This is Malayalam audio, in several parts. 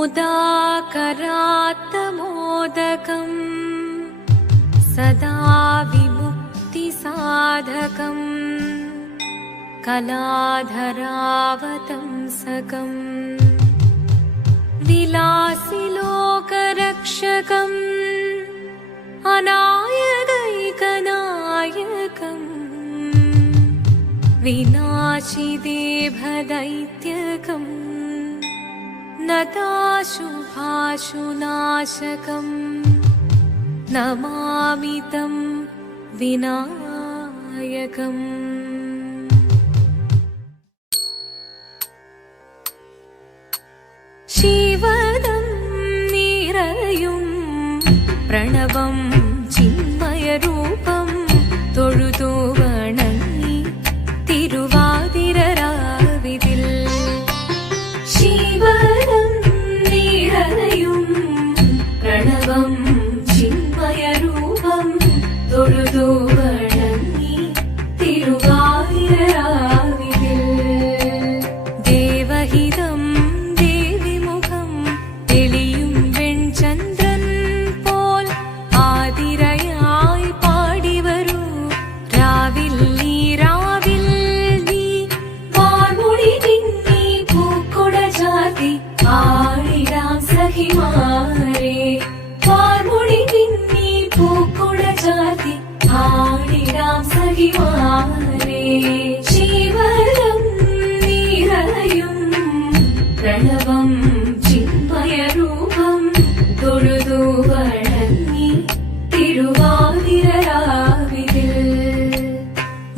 मुदाकरात्तमोदकम् सदा विमुक्तिसाधकम् कलाधरावतंसकम् विलासिलोकरक्षकम् अनायकैकनायकम् विनाशिदेभदैत्यकम् नताशुभाशुनाशकम् नमामि तं विनायकम्। शिवदं निरयुं प्रणवं चिन्मयरूपं തൊഴുതു വണങ്ങി തിരുവാതിരരാവിതിൽ ശിവദം നിറയും പ്രണവം ചിന്മയരൂപം തൊഴുതു വണങ്ങി തിരുവാതിരരാവിതിൽ ദേവഹിതം ദേവിമുഖം തെളിയും വെൺചന്ദ്രൻ പോൽ ആതിരയായി പാടിവരൂ രാവിൽ നീ രാവിൽ നീ വാർമുടി തിന്നി പൂക്കുട ചാർത്തി ആടിടാം സഖിമാരെ വാർമുടി തിന്നി പൂക്കുട ചാർത്തി ആടിടാം സഖിമാരെ ശിവദം നിറയും പ്രണവം ചിന്മയരൂപം തൊഴുതു വണങ്ങി തിരുവാതിരരാവിതിൽ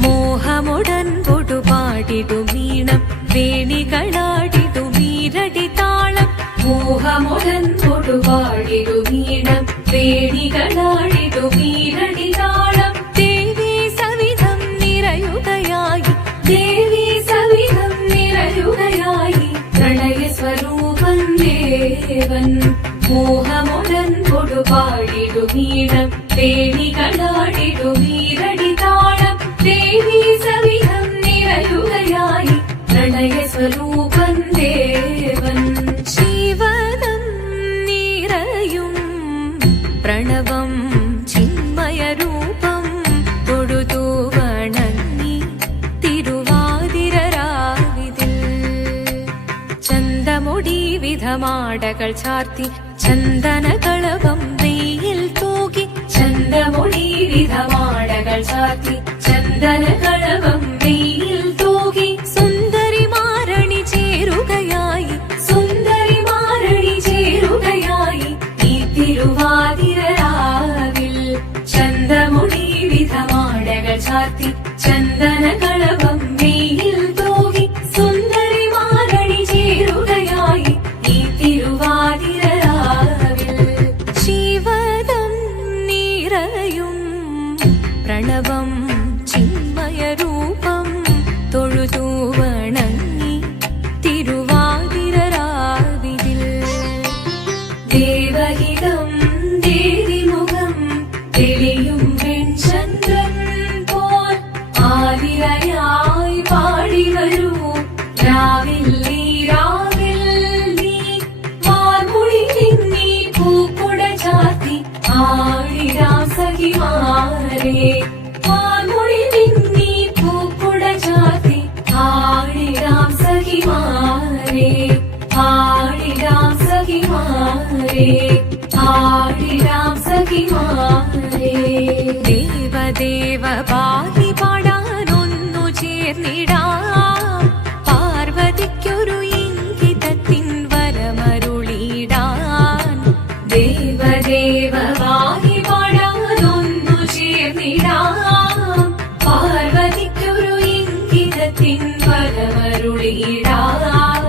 മോഹമുടൻ പൊടുപാടിടുമീണം വേണികളാടിടുമീരടി താളം മോഹമുടൻ പൊടുപാടിടുമീണം വേണികളാടിടുമീരടി താളം ദേവി സവിധം നിറയുകയായി ദേവി സവിധം നിറയുകയായി പ്രണയസ്വരൂപൻ ദേവൻ മോഹമുടൻ പൊടുപാടിടുമീണം വേണികളാടിടുമീരടി താളം ദേവി സവിധം നിറയുകയായി പ്രണയസ്വരൂപൻ ദേവൻ ശിവദം നിറയും പ്രണവം ചിന്മയരൂപം തൊഴുതു വണങ്ങി തിരുവാതിരരാവിതിൽ ചന്തമുടി വിധമാടകൾ ചാർത്തി ചന്ദനകളവം വെയിൽ തൂകി ചന്തമുടി വിധമാടകൾ ചാർത്തി ചന്ദനകളവം വെയിൽ തൂകി സുന്ദരിമാരണി ചേരുകയായി സുന്ദരിമാരണി ചേരുകയായി ഈ തിരുവാതിരരാവിൽ ചന്തമുടി വിധമാടകൾ ചാർത്തി ചന്ദനകളവം വെയിൽ തൂകി സുന്ദരിമാരണി ചേരുകയായി ഈ തിരുവാതിരരാവിൽ ശിവദം നിറയും പ്രണവം ചിന്മയരൂപം തൊഴുതു വണങ്ങി തിരുവാതിരരാവിതിൽ ദേവഹിതം ദേവിമുഖം തെളിയും വെൺചന്ദ്രൻ പോൽ ആതിരയായി പാടിവരൂ രാവിൽ നീ രാവിൽ നീ വാർമുടി തിന്നി പൂക്കുട ചാർത്തി ആടിടാം സഖിമാരെ വാർമുടി തിന്നി പൂക്കുട ചാർത്തി ആടിടാം സഖിമാരെ ആടിടാം സഖിമാരെ ആടിടാം സഖിമാരെ ദേവദേവ പാഹി പാടാനൊന്നു ചേർന്നിടാം പാർവതിക്കൊരു ഇംഗിതത്തിൻ വരമരുളിടാൻ ദേവദേവ പാഹി പാടാനൊന്നു ചേർന്നിടാം പാർവതിക്കൊരു ഇംഗിതത്തിൻ വരമരുളിടാൻ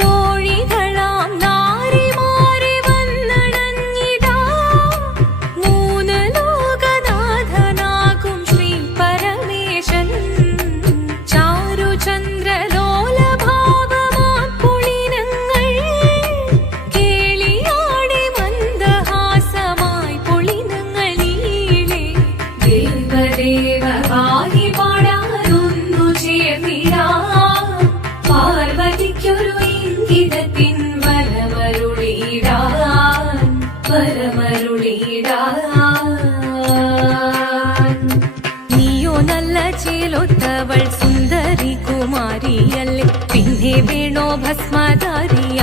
തോഴികളാം നാരിമാരെ വന്നണഞ്ഞിടാം മൂന്ന് ലോകനാഥനാകും ശ്രീ പരമേശൻ ചാരുചന്ദ്രലോലഭാവമാം പുളിനങ്ങൾ കേളിയാടി മന്ദഹാസമായി പുളിനങ്ങൾ നീളെ ദേവദേവ പാഹി പാടാനൊന്നു ചേർന്നിടാം നല്ല ചേലൊത്തവൾ സുന്ദരി കുമാരിയല്ലേ പിന്നെ വേണോ ഭസ്മധാരിയാമൊരുവനെ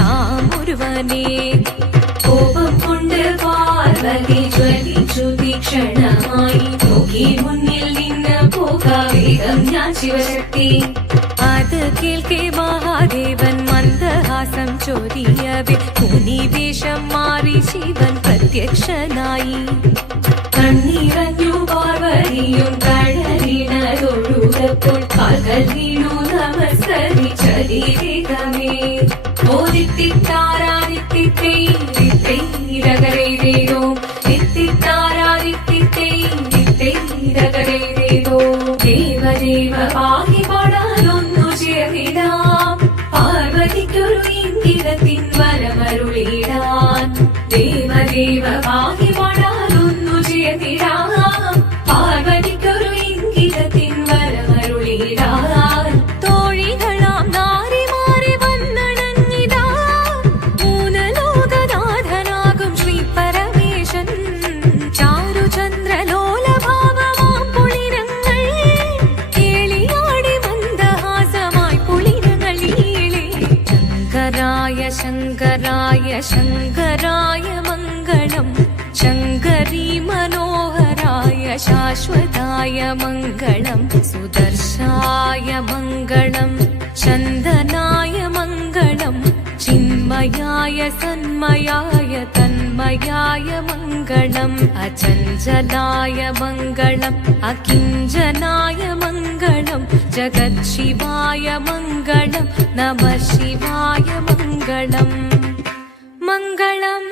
കോപം കൊണ്ട് പാർവതി ജ്വലിച്ചു തീക്ഷണമായി നോക്കി മുന്നിൽ നിന്ന് പോകാവേഗം ഞാൻ ശിവശക്തി അത് കേൾക്കെ മഹാദേവൻ മന്ദഹാസം ചൊരിയവേ മുനിവേഷം മാറി ശിവൻ പ്രത്യക്ഷനായി കണ്ണീറഞ്ഞു പാർവതിയും കഴലിനതൊഴുകപ്പോൾ കാൽകൾ വീണു നമസ്കരിച്ചതിവേഗമേ ഓദിത്തിത്താരാദിത്തിത്തൈരകരേതോ ദിത്തിത്താരാദിത്തിത്തൈരകരേതോ ദേവദേവ പാഹി പാടാനൊന്നു ചേർന്നിടാം പാർവതിക്കൊരു ഇംഗിതത്തിൻ വരമരുളിടാൻ ദേവദേവ പാഹി പാടാനൊന്നു ചേർന്നിടാം പാർവതിക്കൊരു ഇംഗിതത്തിൻ വരമരുളിടാൻ തോഴികളാം നാരിമാരെ വന്നണഞ്ഞിതാ മൂന്ന് ലോകനാഥനാകും ശ്രീ പരമേശൻ ചാരുചന്ദ്രലോലഭാവമാം പുളിരങ്ങൾ കേളിയാടി മന്ദഹാസമായി പുളിരങ്ങൾ ഈളെ ശങ്കരായ ശങ്കരായ മംഗളം ശങ്കരീ മനോഹരായ ശാശ്വതായ മംഗളം സുദർശായ മംഗളം ചന്ദനായ മംഗളം ചിന്മയായ സന്മയായ തന്മയായ മംഗളം അചഞ്ചലായ മംഗളം അകിഞ്ചനായ മംഗളം ജഗത്ശിവായ മംഗളം നമഃ ശിവായ മംഗളം മംഗളം